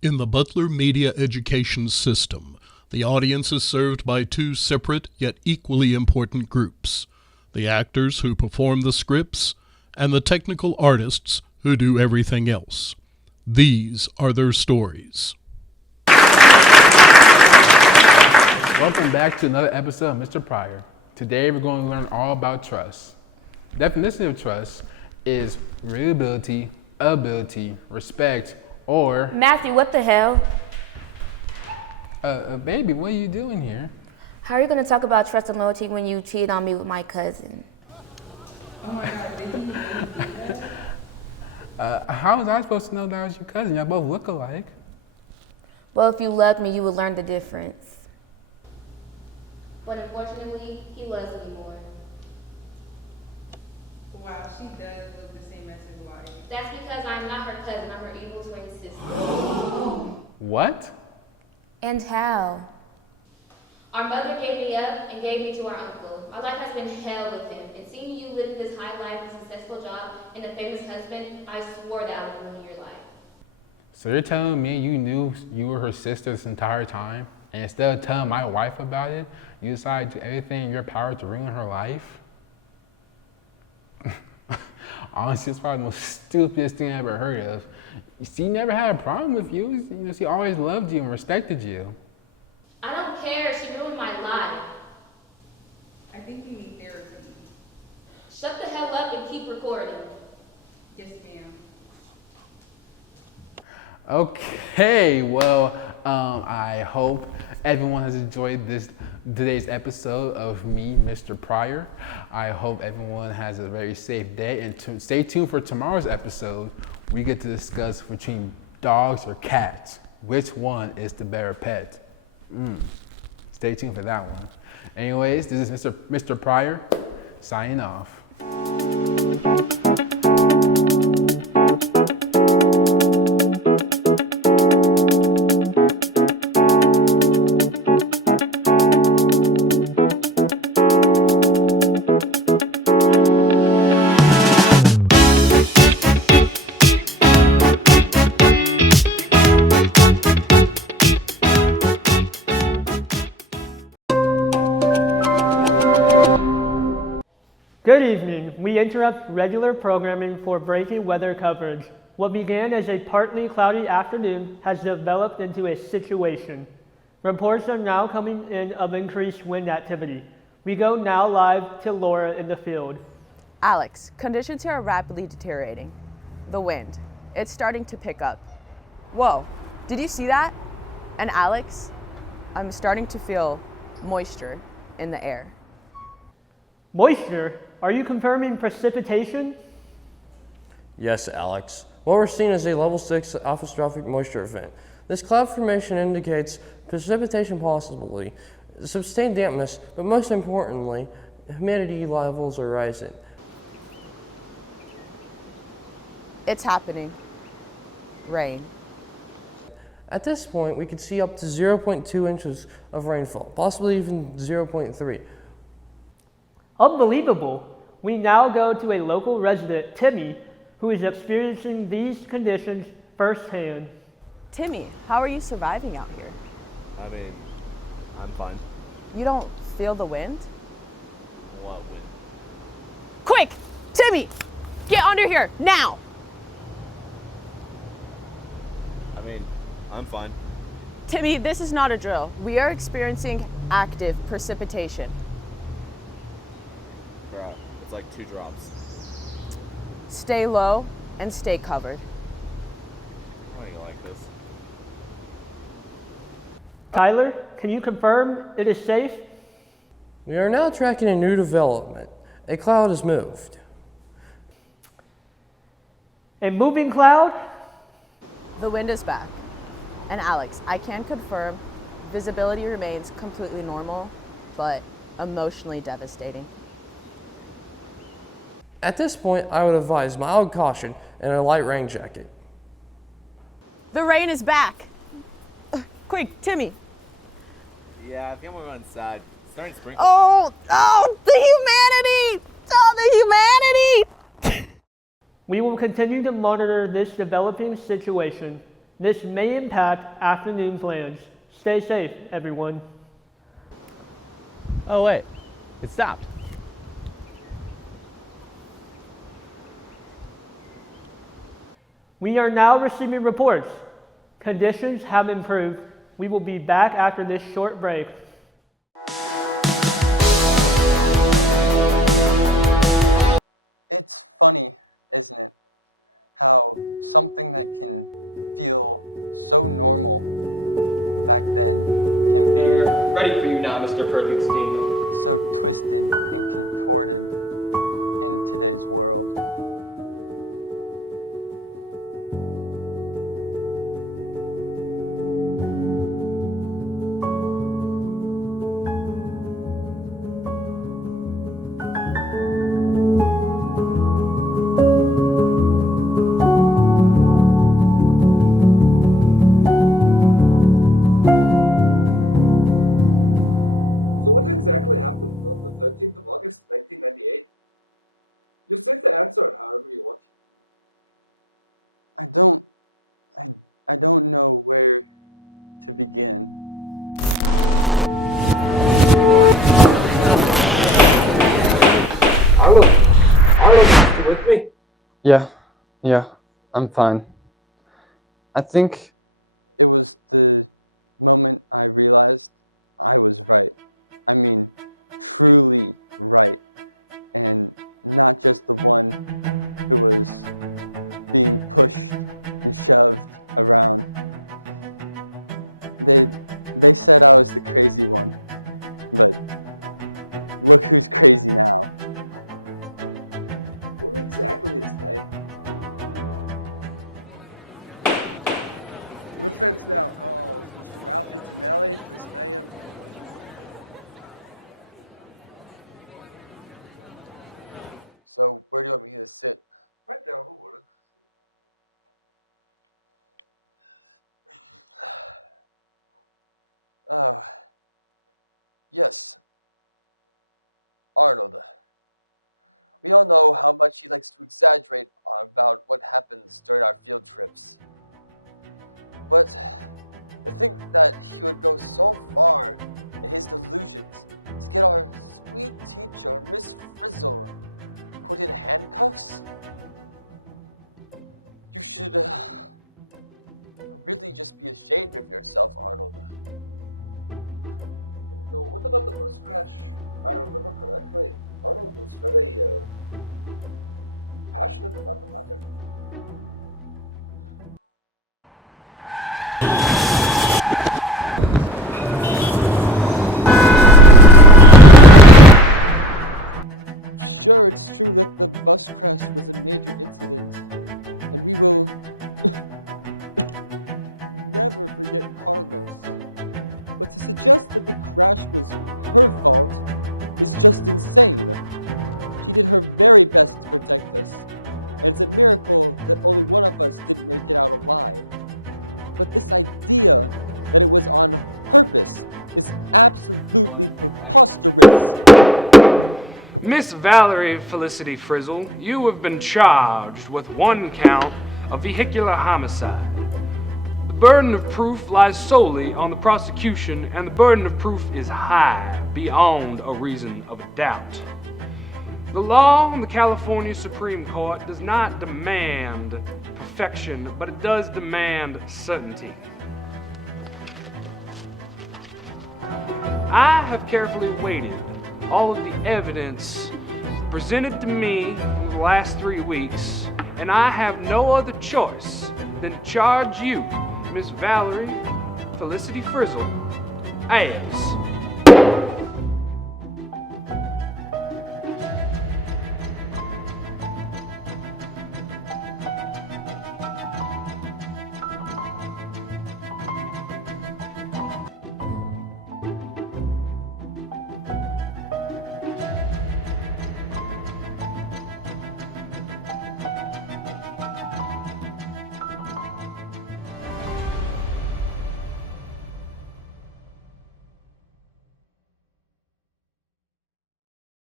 In the Butler Media Education System, the audience is served by two separate yet equally important groups: the actors who perform the scripts and the technical artists who do everything else. These are their stories. Welcome back to another episode of Mr. Pryor. Today we're going to learn all about trust. The definition of trust is reliability, ability, respect, or... Matthew, what the hell? Baby, what are you doing here? How are you going to talk about trust and loyalty when you cheated on me with my cousin? Oh my God, did you do that? How was I supposed to know that was your cousin? Y'all both look alike. Well, if you loved me, you would learn the difference. But unfortunately, he wasn't anymore. Wow, she does look the same as his wife. That's because I'm not her cousin, I'm her evil twin sister. What? And how? Our mother gave me up and gave me to our uncle. My life has been hell with him, and seeing you living this high life, a successful job, and a famous husband, I swore that I would ruin your life. So you're telling me you knew you were her sister this entire time, and instead of telling my wife about it, you decided to do everything in your power to ruin her life? Honestly, it's probably the most stupidest thing I ever heard of. She never had a problem with you. She always loved you and respected you. I don't care, she ruined my life. I think you need therapy. Shut the hell up and keep recording. Yes, ma'am. Okay, well, I hope everyone has enjoyed today's episode of me, Mr. Pryor. I hope everyone has a very safe day, and stay tuned for tomorrow's episode. We get to discuss between dogs or cats. Which one is the better pet? Stay tuned for that one. Anyways, this is Mr. Pryor signing off. Good evening. We interrupt regular programming for breaking weather coverage. What began as a partly cloudy afternoon has developed into a situation. Reports are now coming in of increased wind activity. We go now live to Laura in the field. Alex, conditions here are rapidly deteriorating. The wind, it's starting to pick up. Whoa, did you see that? And Alex, I'm starting to feel moisture in the air. Moisture? Are you confirming precipitation? Yes, Alex. What we're seeing is a level 6 atmospheric moisture event. This cloud formation indicates precipitation possibly, sustained dampness, but most importantly, humidity levels are rising. It's happening. Rain. At this point, we could see up to 0.2 inches of rainfall, possibly even 0.3. Unbelievable. We now go to a local resident, Timmy, who is experiencing these conditions firsthand. Timmy, how are you surviving out here? I mean, I'm fine. You don't feel the wind? What wind? Quick! Timmy! Get under here, now! I mean, I'm fine. Timmy, this is not a drill. We are experiencing active precipitation. Crap, it's like 2 drops. Stay low and stay covered. Why do you like this? Tyler, can you confirm it is safe? We are now tracking a new development. A cloud has moved. A moving cloud? The wind is back. And Alex, I can confirm visibility remains completely normal, but emotionally devastating. At this point, I would advise mild caution and a light rain jacket. The rain is back. Quick, Timmy. Yeah, I think I'm going inside. It's starting to sprinkle. Oh, the humanity! Oh, the humanity! We will continue to monitor this developing situation. This may impact afternoon plans. Stay safe, everyone. Oh wait, it stopped. We are now receiving reports. Conditions have improved. We will be back after this short break. They're ready for you now, Mr. Perlingstein. Arlo, you with me? Yeah, I'm fine. I think Miss Valerie Felicity Frizzle, you have been charged with 1 count of vehicular homicide. The burden of proof lies solely on the prosecution, and the burden of proof is high, beyond a reason of a doubt. The law in the California Supreme Court does not demand perfection, but it does demand certainty. I have carefully weighted all of the evidence presented to me in the last 3 weeks, and I have no other choice than to charge you, Miss Valerie Felicity Frizzle, as